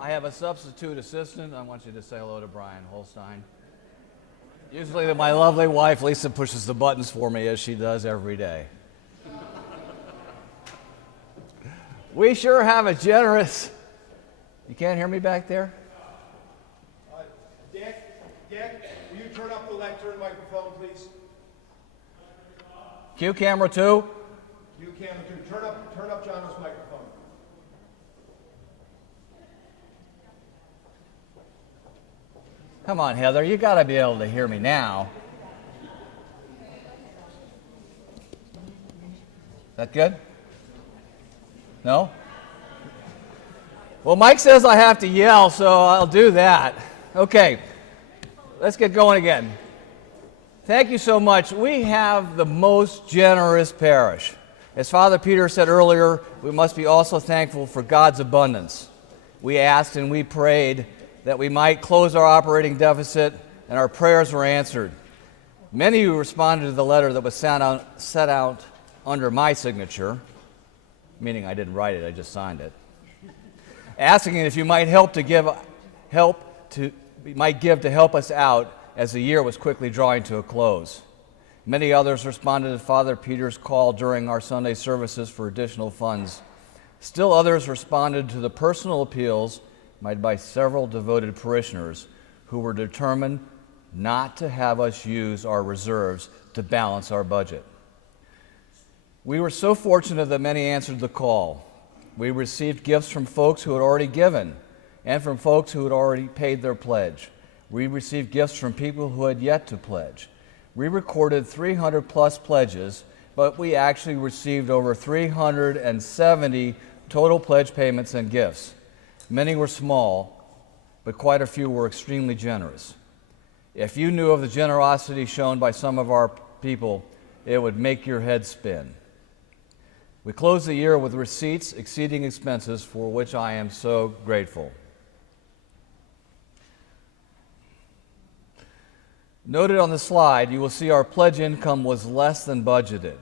I have a substitute assistant. I want you to say hello to Brian Holstein. Usually my lovely wife, Lisa, pushes the buttons for me as she does every day. We sure have a generous... You can't hear me back there? Dick, will you turn up the lectern microphone, please? Cue camera 2. Cue camera 2. Turn up Jono's microphone. Come on, Heather, you got to be able to hear me now. That good? No? Well, Mike says I have to yell, so I'll do that. Okay, let's get going again. Thank you so much. We have the most generous parish. As Father Peter said earlier, we must be also thankful for God's abundance. We asked and we prayed that we might close our operating deficit, and our prayers were answered. Many of you responded to the letter that was set out under my signature, meaning I didn't write it, I just signed it, asking if you might help to help us out as the year was quickly drawing to a close. Many others responded to Father Peter's call during our Sunday services for additional funds. Still others responded to the personal appeals made by several devoted parishioners who were determined not to have us use our reserves to balance our budget. We were so fortunate that many answered the call. We received gifts from folks who had already given and from folks who had already paid their pledge. We received gifts from people who had yet to pledge. We recorded 300 plus pledges, but we actually received over 370 total pledge payments and gifts. Many were small, but quite a few were extremely generous. If you knew of the generosity shown by some of our people, it would make your head spin. We closed the year with receipts exceeding expenses, for which I am so grateful. Noted on the slide, you will see our pledge income was less than budgeted.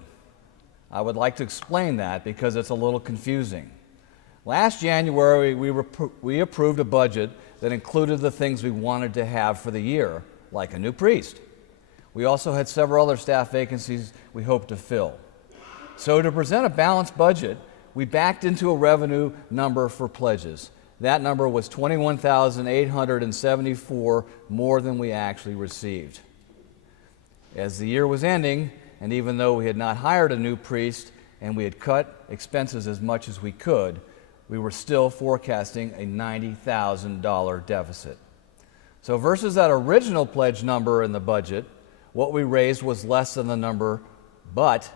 I would like to explain that because it's a little confusing. Last January, we approved a budget that included the things we wanted to have for the year, like a new priest. We also had several other staff vacancies we hoped to fill. So to present a balanced budget, we backed into a revenue number for pledges. That number was $21,874 more than we actually received. As the year was ending, and even though we had not hired a new priest and we had cut expenses as much as we could, we were still forecasting a $90,000 deficit. So versus that original pledge number in the budget, what we raised was less than the number, but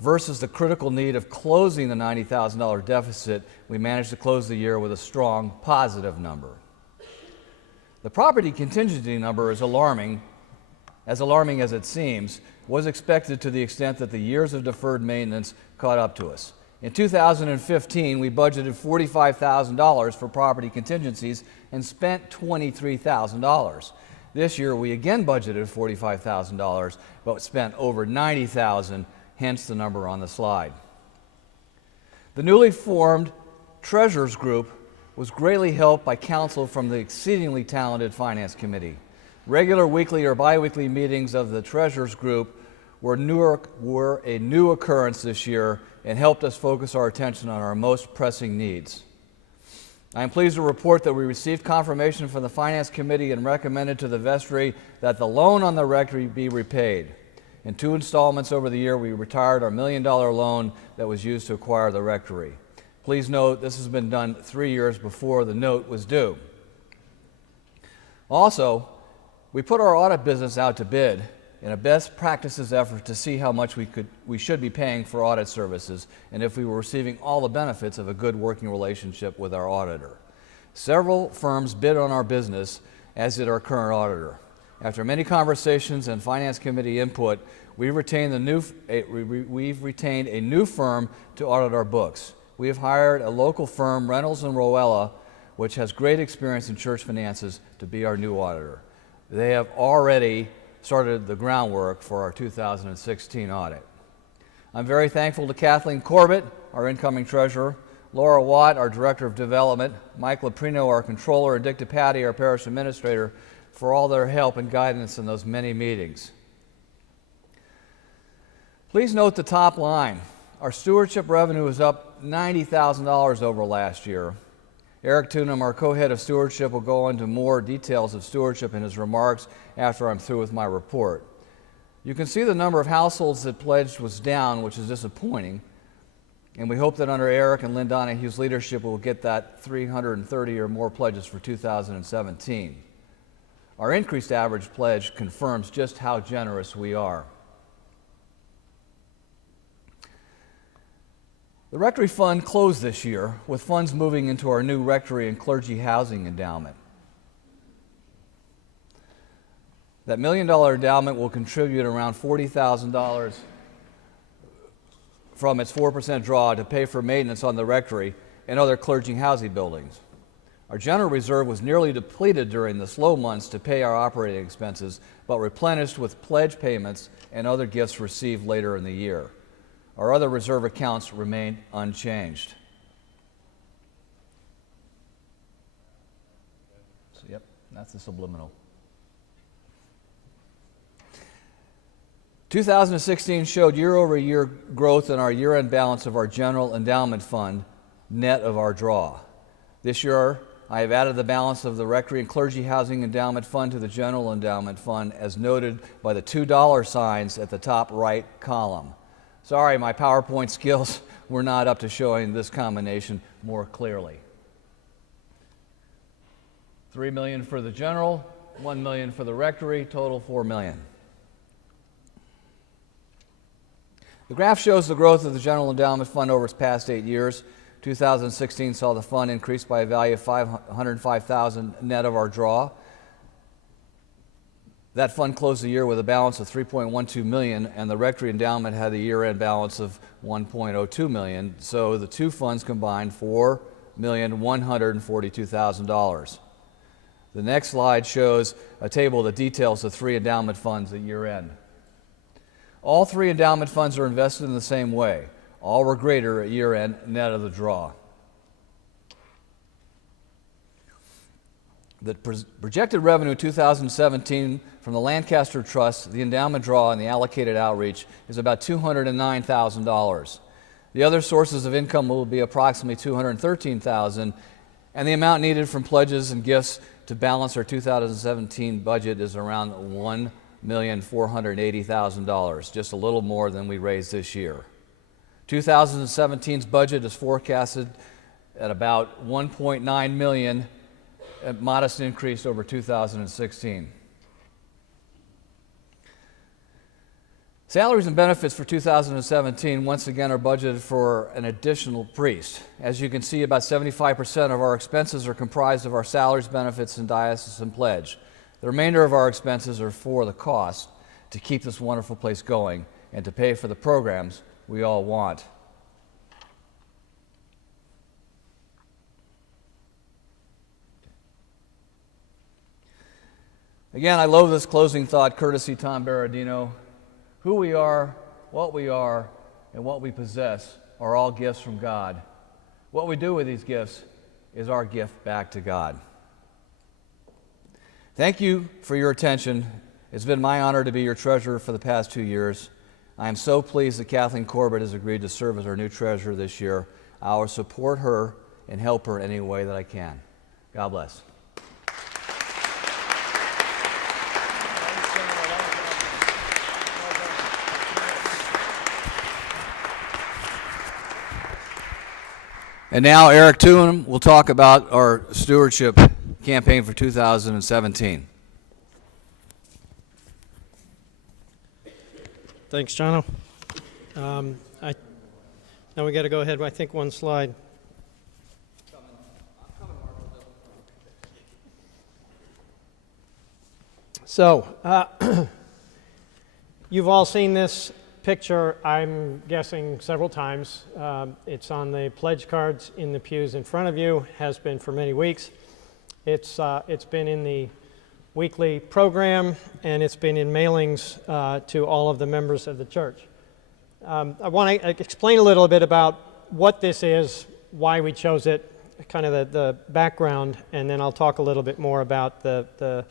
versus the critical need of closing the $90,000 deficit, we managed to close the year with a strong positive number. The property contingency number is alarming as it seems, was expected to the extent that the years of deferred maintenance caught up to us. In 2015, we budgeted $45,000 for property contingencies and spent $23,000. This year, we again budgeted $45,000, but spent over $90,000, hence the number on the slide. The newly formed Treasurers Group was greatly helped by counsel from the exceedingly talented Finance Committee. Regular weekly or biweekly meetings of the Treasurers Group were a new occurrence this year and helped us focus our attention on our most pressing needs. I am pleased to report that we received confirmation from the Finance Committee and recommended to the vestry that the loan on the rectory be repaid. In 2 installments over the year, we retired our $1 million loan that was used to acquire the rectory. Please note this has been done 3 years before the note was due. Also, we put our audit business out to bid in a best practices effort to see how much we should be paying for audit services and if we were receiving all the benefits of a good working relationship with our auditor. Several firms bid on our business, as did our current auditor. After many conversations and Finance Committee input, we've retained a new firm to audit our books. We have hired a local firm, Reynolds and Roella, which has great experience in church finances, to be our new auditor. They have already started the groundwork for our 2016 audit. I'm very thankful to Kathleen Corbett, our incoming treasurer, Laura Watt, our Director of Development, Mike Leprino, our Controller, and Dick DePatti, our Parish Administrator, for all their help and guidance in those many meetings. Please note the top line. Our stewardship revenue is up $90,000 over last year. Eric Thunem, our co-head of stewardship, will go into more details of stewardship in his remarks after I'm through with my report. You can see the number of households that pledged was down, which is disappointing, and we hope that under Eric and Lynn Donahue's leadership we'll get that 330 or more pledges for 2017. Our increased average pledge confirms just how generous we are. The Rectory Fund closed this year with funds moving into our new Rectory and Clergy Housing Endowment. That $1 million endowment will contribute around $40,000 from its 4% draw to pay for maintenance on the Rectory and other clergy housing buildings. Our general reserve was nearly depleted during the slow months to pay our operating expenses, but replenished with pledge payments and other gifts received later in the year. Our other reserve accounts remain unchanged. So, yep, that's the subliminal. 2016 showed year-over-year growth in our year-end balance of our general endowment fund, net of our draw. This year, I have added the balance of the Rectory and Clergy Housing Endowment Fund to the General Endowment Fund, as noted by the $2 signs at the top right column. Sorry, my PowerPoint skills were not up to showing this combination more clearly. $3 million for the General, $1 million for the Rectory, total $4 million. The graph shows the growth of the General Endowment Fund over its past 8 years. 2016 saw the fund increase by a value of $505,000 net of our draw. That fund closed the year with a balance of $3.12 million, and the Rectory Endowment had a year-end balance of $1.02 million, so the two funds combined $4,142,000. The next slide shows a table that details the three endowment funds at year-end. All three endowment funds are invested in the same way. All were greater at year-end net of the draw. The projected revenue in 2017 from the Lancaster Trust, the endowment draw, and the allocated outreach is about $209,000. The other sources of income will be approximately $213,000, and the amount needed from pledges and gifts to balance our 2017 budget is around $1,480,000, just a little more than we raised this year. 2017's budget is forecasted at about $1.9 million, a modest increase over 2016. Salaries and benefits for 2017 once again are budgeted for an additional priest. As you can see, about 75% of our expenses are comprised of our salaries, benefits, and diocesan pledge. The remainder of our expenses are for the cost to keep this wonderful place going and to pay for the programs we all want. Again, I love this closing thought, courtesy Tom Berardino. Who we are, and what we possess are all gifts from God. What we do with these gifts is our gift back to God. Thank you for your attention. It's been my honor to be your treasurer for the past 2 years. I am so pleased that Kathleen Corbett has agreed to serve as our new treasurer this year. I will support her and help her any way that I can. God bless. And now Eric Thunem will talk about our stewardship campaign for 2017. Thanks, Jono. Now we got to go ahead, I think, one slide. So, you've all seen this picture, I'm guessing, several times. It's on the pledge cards in the pews in front of you, has been for many weeks. It's been in the weekly program, and it's been in mailings to all of the members of the church. I want to explain a little bit about what this is why we chose it, kind of the background, and then I'll talk a little bit more about the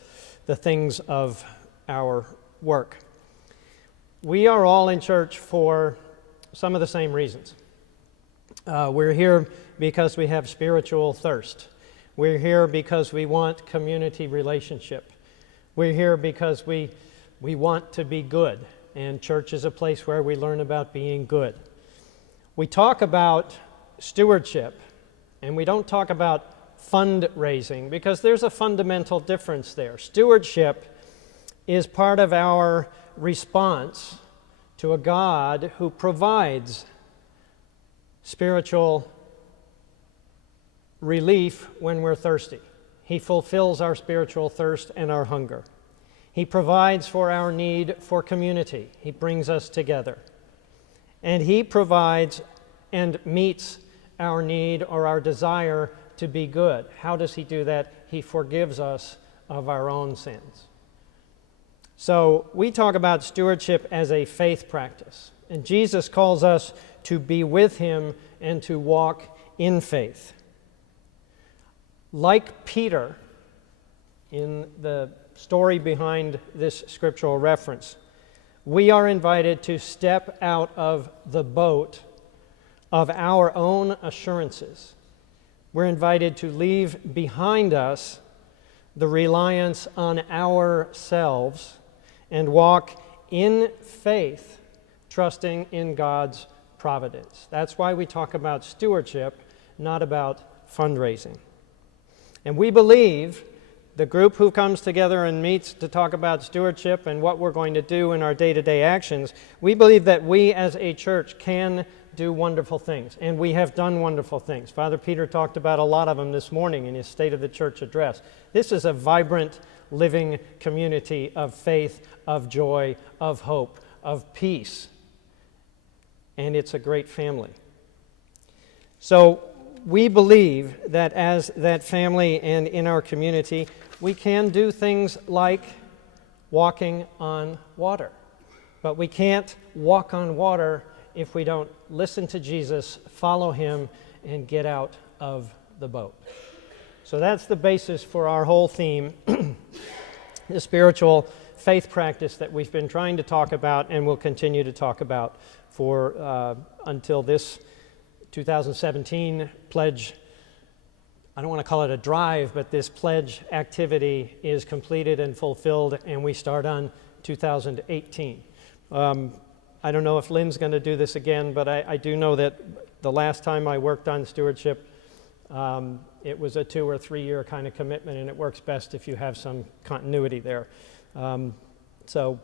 things of our work. We are all in church for some of the same reasons. We're here because we have spiritual thirst. We're here because we want community relationship. We're here because we want to be good, and church is a place where we learn about being good. We talk about stewardship, and we don't talk about fundraising because there's a fundamental difference there. Stewardship is part of our response to a God who provides spiritual relief when we're thirsty. He fulfills our spiritual thirst and our hunger. He provides for our need for community. He brings us together. And He provides and meets our need or our desire to be good. How does He do that? He forgives us of our own sins. So we talk about stewardship as a faith practice. And Jesus calls us to be with Him and to walk in faith. Like Peter, in the story behind this scriptural reference, we are invited to step out of the boat of our own assurances. We're invited to leave behind us the reliance on ourselves and walk in faith, trusting in God's providence. That's why we talk about stewardship, not about fundraising. And we believe the group who comes together and meets to talk about stewardship and what we're going to do in our day-to-day actions, we believe that we as a church can do wonderful things, and we have done wonderful things. Father Peter talked about a lot of them this morning in his State of the Church address. This is a vibrant, living community of faith, of joy, of hope, of peace, and it's a great family. So we believe that as that family and in our community, we can do things like walking on water. But we can't walk on water if we don't listen to Jesus, follow Him, and get out of the boat. So that's the basis for our whole theme, the spiritual faith practice that we've been trying to talk about and will continue to talk about for until this 2017 pledge. I don't want to call it a drive, but this pledge activity is completed and fulfilled, and we start on 2018. I don't know if Lynn's going to do this again, but I do know that the last time I worked on stewardship, it was a 2 or 3 year kind of commitment, and it works best if you have some continuity there. So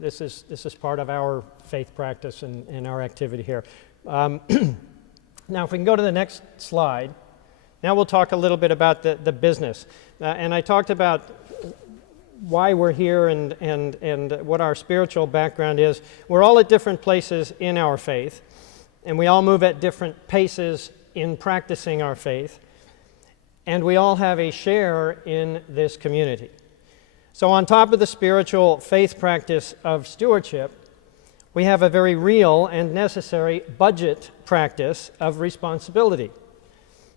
this is part of our faith practice and our activity here. Now, if we can go to the next slide. Now we'll talk a little bit about the business. And I talked about why we're here and what our spiritual background is. We're all at different places in our faith, and we all move at different paces in practicing our faith, and we all have a share in this community. So on top of the spiritual faith practice of stewardship, we have a very real and necessary budget practice of responsibility.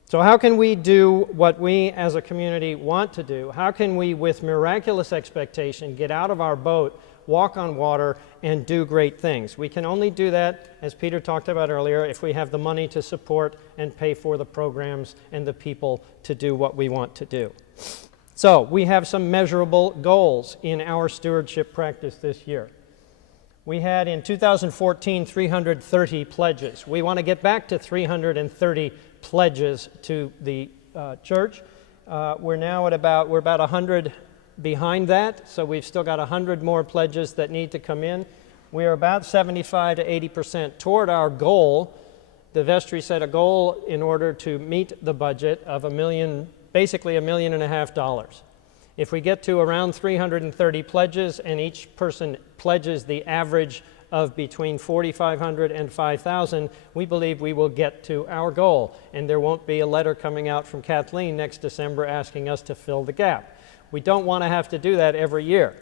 So how can we do what we as a community want to do? How can we, with miraculous expectation, get out of our boat, walk on water, and do great things? We can only do that, as Peter talked about earlier, if we have the money to support and pay for the programs and the people to do what we want to do. So we have some measurable goals in our stewardship practice this year. We had in 2014 330 pledges. We want to get back to 330 pledges to the church. We're now at about 100 behind that, so we've still got 100 more pledges that need to come in. We are about 75 to 80% toward our goal. The vestry set a goal in order to meet the budget of basically $1.5 million. If we get to around 330 pledges and each person pledges the average of between $4,500 and $5,000, we believe we will get to our goal. And there won't be a letter coming out from Kathleen next December asking us to fill the gap. We don't want to have to do that every year.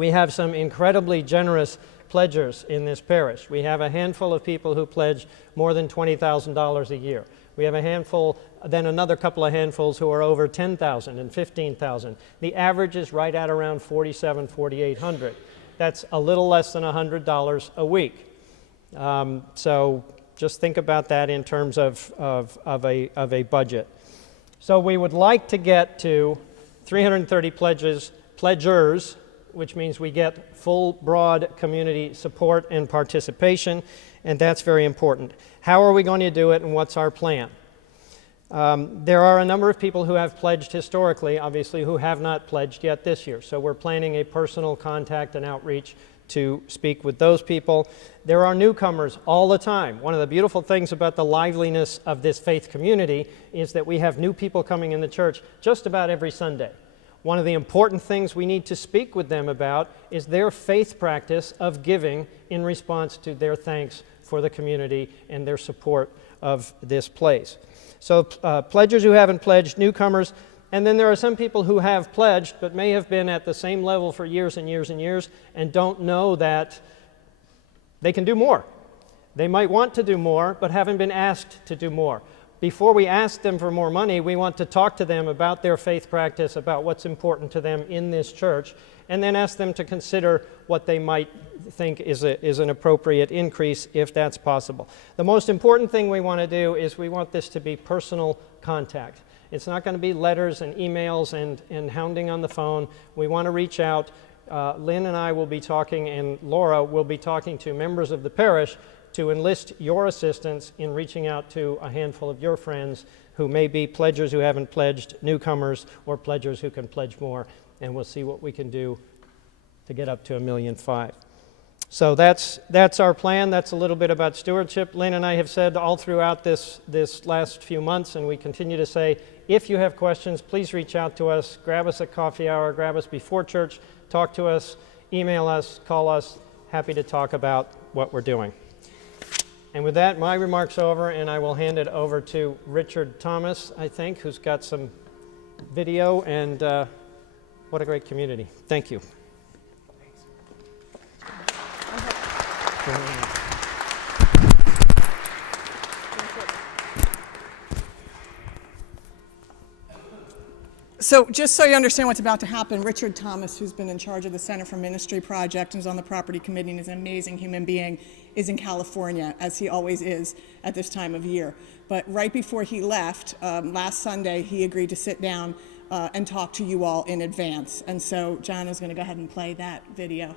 We have some incredibly generous pledgers in this parish. We have a handful of people who pledge more than $20,000 a year. We have a handful, then another couple of handfuls who are over $10,000 and $15,000. The average is right at around $4,700, $4,800. That's a little less than $100 a week. So just think about that in terms of a budget. So we would like to get to 330 pledgers, which means we get full, broad community support and participation, and that's very important. How are we going to do it, and what's our plan? There are a number of people who have pledged historically, obviously, who have not pledged yet this year. So we're planning a personal contact and outreach to speak with those people. There are newcomers all the time. One of the beautiful things about the liveliness of this faith community is that we have new people coming in the church just about every Sunday. One of the important things we need to speak with them about is their faith practice of giving in response to their thanks for the community and their support of this place. So pledgers who haven't pledged, newcomers, and then there are some people who have pledged but may have been at the same level for years and years and years and don't know that they can do more. They might want to do more but haven't been asked to do more. Before we ask them for more money, we want to talk to them about their faith practice, about what's important to them in this church, and then ask them to consider what they might think is an appropriate increase if that's possible. The most important thing we want to do is we want this to be personal contact. It's not going to be letters and emails and hounding on the phone. We want to reach out. Lynn and I will be talking, and Laura will be talking to members of the parish to enlist your assistance in reaching out to a handful of your friends who may be pledgers who haven't pledged, newcomers, or pledgers who can pledge more, and we'll see what we can do to get up to $1.5 million. So that's our plan. That's a little bit about stewardship. Lynn and I have said all throughout this last few months, and we continue to say, if you have questions, please reach out to us, grab us at coffee hour, grab us before church, talk to us, email us, call us. Happy to talk about what we're doing. And with that, my remarks over, and I will hand it over to Richard Thomas, I think, who's got some video, and what a great community. Thank you. So just so you understand what's about to happen, Richard Thomas, who's been in charge of the Center for Ministry Project and is on the property committee and is an amazing human being, is in California, as he always is at this time of year. But right before he left, last Sunday, he agreed to sit down and talk to you all in advance. And so John is going to go ahead and play that video.